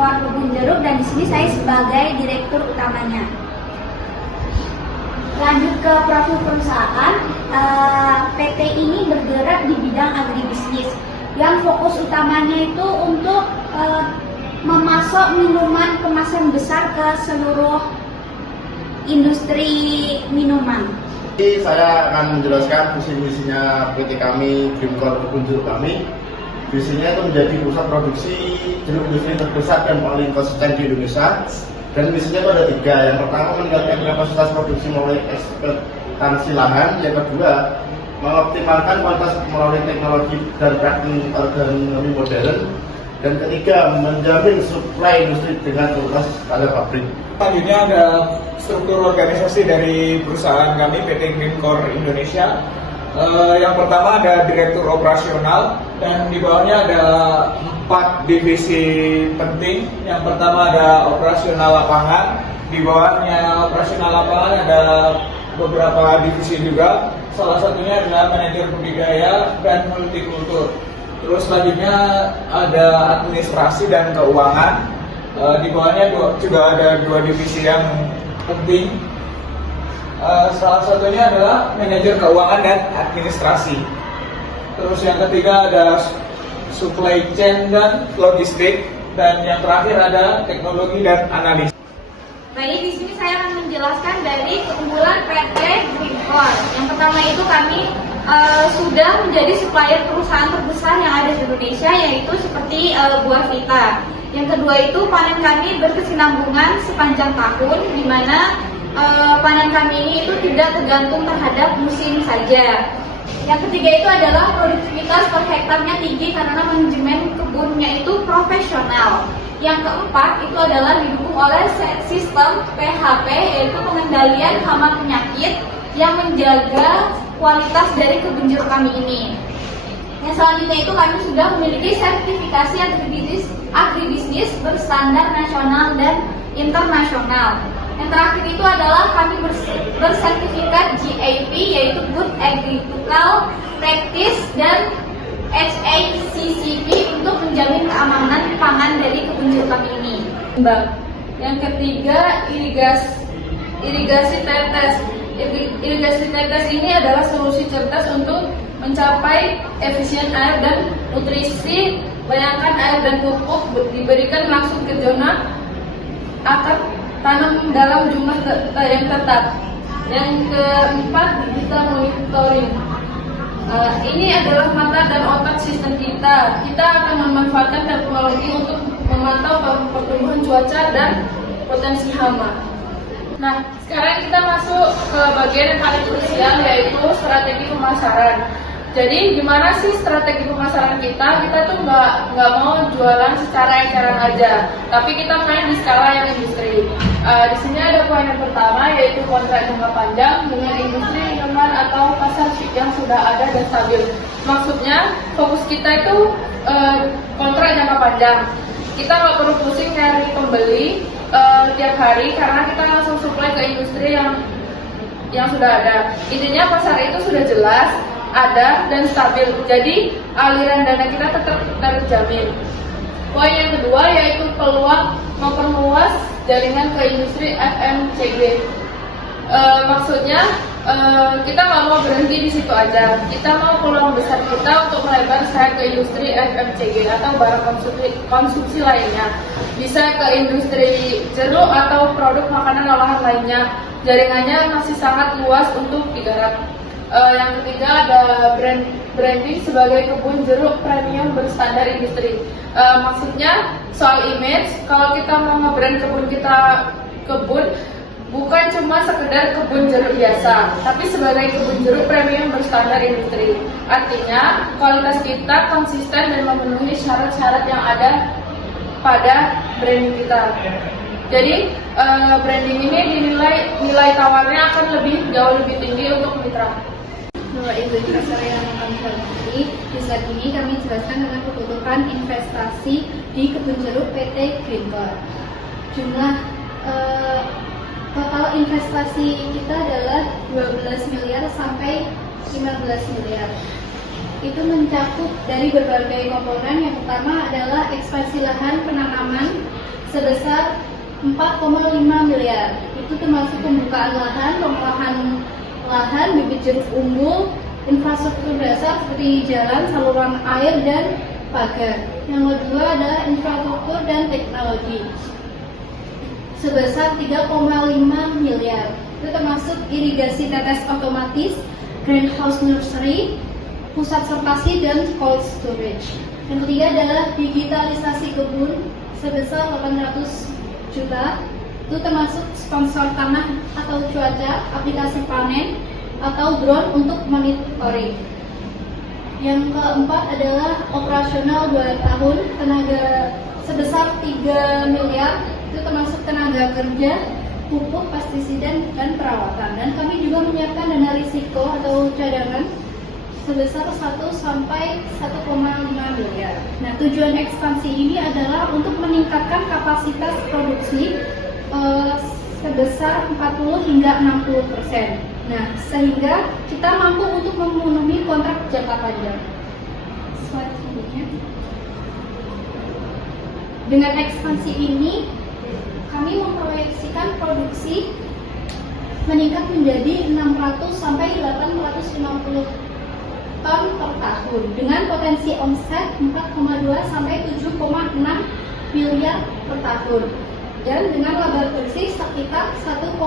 Core Kebun Jeruk, dan di sini saya sebagai direktur utamanya. Lanjut ke profil perusahaan, PT ini bergerak di bidang agribisnis yang fokus utamanya itu untuk memasok minuman kemasan besar ke seluruh industri minuman. Jadi saya akan menjelaskan visi misinya PT kami, Green Core Kebun Jeruk kami. Visinya itu menjadi pusat produksi jeruk industri terbesar dan paling konsisten di Indonesia. Dan misinya itu ada 3. Yang pertama, meningkatkan kapasitas produksi melalui ekspansi lahan. Yang kedua, mengoptimalkan kualitas melalui teknologi dan praktik agronomi modern. Dan ketiga, menjamin suplai industri dengan kualitas standar pabrik. Selanjutnya ada struktur organisasi dari perusahaan kami, PT Green Core Indonesia. Yang pertama ada direktur operasional, dan di bawahnya ada 4 divisi penting. Yang pertama ada operasional lapangan, di bawahnya operasional lapangan ada beberapa divisi juga. Salah satunya adalah manajer budidaya dan multikultur. Terus selanjutnya ada administrasi dan keuangan. Di bawahnya juga ada 2 divisi yang penting. Salah satunya adalah manajer keuangan dan administrasi. Terus yang ketiga ada supply chain dan logistik, dan yang terakhir ada teknologi dan analis. Baik, di sini saya akan menjelaskan dari keunggulan PT Green Core. Yang pertama itu kami sudah menjadi supplier perusahaan terbesar yang ada di Indonesia, yaitu seperti buah vita. Yang kedua itu panen kami berkesinambungan sepanjang tahun, di mana panen kami ini itu tidak tergantung terhadap musim saja. Yang ketiga itu adalah produktivitas per hektarnya tinggi karena manajemen kebunnya itu profesional. Yang keempat itu adalah didukung oleh sistem PHP, yaitu pengendalian hama penyakit yang menjaga kualitas dari kebun jeruk kami ini. Yang selanjutnya itu kami sudah memiliki sertifikasi agribisnis berstandar nasional dan internasional. Yang terakhir itu adalah kami bersertifikat GAP, yaitu Good Agricultural Practice, dan HACCP untuk menjamin keamanan pangan dari kebun jeruk kami ini. Yang ketiga, irigasi tetes. Irigasi tetes ini adalah solusi cerdas untuk mencapai efisien air dan nutrisi. Bayangkan air dan pupuk diberikan langsung ke zona akar tanam dalam jumlah yang tetap. Yang keempat, digital monitoring. Ini adalah mata dan otak sistem kita. Kita akan memanfaatkan teknologi untuk memantau pertumbuhan cuaca dan potensi hama. Nah, sekarang kita masuk ke bagian yang paling krusial, yaitu strategi pemasaran. Jadi gimana sih strategi pemasaran kita? Kita tuh nggak mau jualan secara eceran aja, tapi kita main di skala yang industri. Di sini ada poin yang pertama, yaitu kontrak jangka panjang dengan industri minuman atau pasar yang sudah ada dan stabil. Maksudnya fokus kita itu kontrak jangka panjang. Kita nggak perlu pusing nyari pembeli tiap hari karena kita langsung supply ke industri yang sudah ada. Intinya pasar itu sudah jelas, ada, dan stabil. Jadi aliran dana kita tetap terjamin. Poin yang kedua yaitu peluang memperluas jaringan ke industri FMCG. Maksudnya kita nggak mau berhenti di situ aja. Kita mau peluang besar kita untuk melebar sayap ke industri FMCG atau barang konsumsi lainnya. Bisa ke industri jeruk atau produk makanan olahan lainnya. Jaringannya masih sangat luas untuk digarap. Yang ketiga ada branding sebagai kebun jeruk premium berstandar industri. Maksudnya soal image, kalau kita mau nge-brand kebun bukan cuma sekedar kebun jeruk biasa, tapi sebagai kebun jeruk premium berstandar industri. Artinya kualitas kita konsisten dan memenuhi syarat-syarat yang ada pada branding kita. Jadi branding ini nilai tawarnya akan jauh lebih tinggi untuk mitra. Bapak Ibu investor yang kami hormati, di slide ini kami jelaskan tentang kebutuhan investasi di kebun jeruk PT Green Core. Jumlah total investasi kita adalah 12 miliar sampai 15 miliar. Itu mencakup dari berbagai komponen. Yang pertama adalah ekspansi lahan penanaman, sebesar 4,5 miliar. Itu termasuk pembukaan lahan, pengolahan lahan, bibit jeruk unggul, infrastruktur dasar seperti jalan, saluran air, dan pagar. Yang kedua adalah infrastruktur dan teknologi sebesar 3,5 miliar. Itu termasuk irigasi tetes otomatis, greenhouse nursery, pusat sertasi, dan cold storage. Yang ketiga adalah digitalisasi kebun sebesar 800 juta. Itu termasuk sponsor tanah atau cuaca, aplikasi panen, atau drone untuk monitoring. Yang keempat adalah operasional 2 tahun, tenaga sebesar 3 miliar. Itu termasuk tenaga kerja, pupuk, pestisida, dan perawatan. Dan kami juga menyiapkan dana risiko atau cadangan sebesar 1 sampai 1,5 miliar. Nah, tujuan ekspansi ini adalah untuk meningkatkan kapasitas produksi sebesar 40 hingga 60%. Nah, sehingga kita mampu untuk memenuhi kontrak jangka panjang. Slide selanjutnya. Dengan ekspansi ini, kami memproyeksikan produksi meningkat menjadi 600 sampai 850 ton per tahun dengan potensi omset 4,2 sampai 7,6 miliar per tahun. Dan dengan laba bersih sekitar 1,8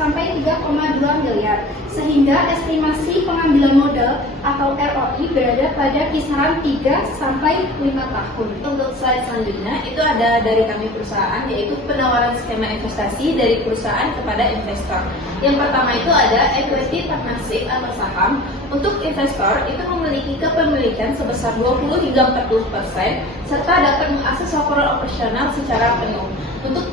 sampai 3,2 miliar, sehingga estimasi pengambilan modal atau ROI berada pada kisaran 3 sampai 5 tahun. Untuk slide selanjutnya itu ada dari kami perusahaan, yaitu penawaran skema investasi dari perusahaan kepada investor. Yang pertama itu ada equity partnership atau saham. Untuk investor itu memiliki kepemilikan sebesar 20 hingga 40% serta dapat mengakses laporan operasional secara penuh. Untuk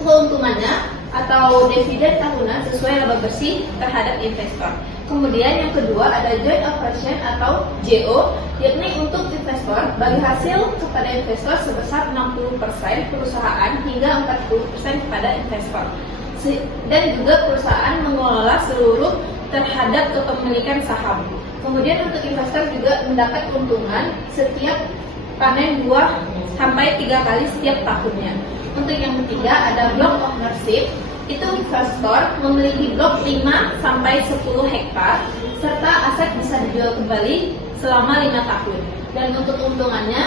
keuntungannya atau dividen tahunan sesuai laba bersih terhadap investor. Kemudian yang kedua ada joint operation atau JO, yakni untuk investor bagi hasil kepada investor sebesar 60% perusahaan hingga 40% kepada investor. Dan juga perusahaan mengelola seluruh terhadap kepemilikan saham. Kemudian untuk investor juga mendapat keuntungan setiap panen buah sampai 3 kali setiap tahunnya. Untuk yang ketiga ada block ownership. Itu investor memiliki blok 5 sampai 10 hektar serta aset bisa dijual kembali selama 5 tahun. Dan untuk keuntungannya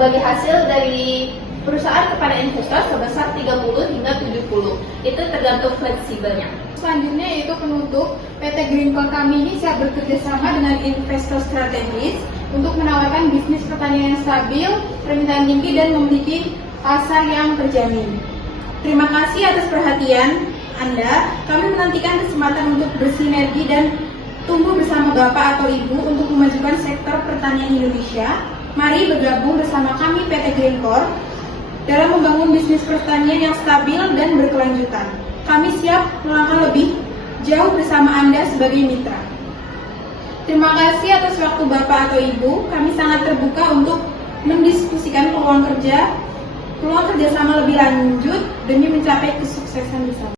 bagi hasil dari perusahaan kepada investor sebesar 30 hingga 70. Itu tergantung fleksibelnya. Selanjutnya yaitu penutup, PT Greencore kami ini siap bekerjasama dengan investor strategis untuk menawarkan bisnis pertanian yang stabil, permintaan tinggi, dan memiliki pasar yang terjamin. Terima kasih atas perhatian Anda. Kami menantikan kesempatan untuk bersinergi dan tumbuh bersama Bapak atau Ibu untuk memajukan sektor pertanian Indonesia. Mari bergabung bersama kami PT Greencore dalam membangun bisnis pertanian yang stabil dan berkelanjutan. Kami siap melangkah lebih jauh bersama Anda sebagai mitra. Terima kasih atas waktu Bapak atau Ibu. Kami sangat terbuka untuk mendiskusikan peluang kerjasama lebih lanjut demi mencapai kesuksesan bersama.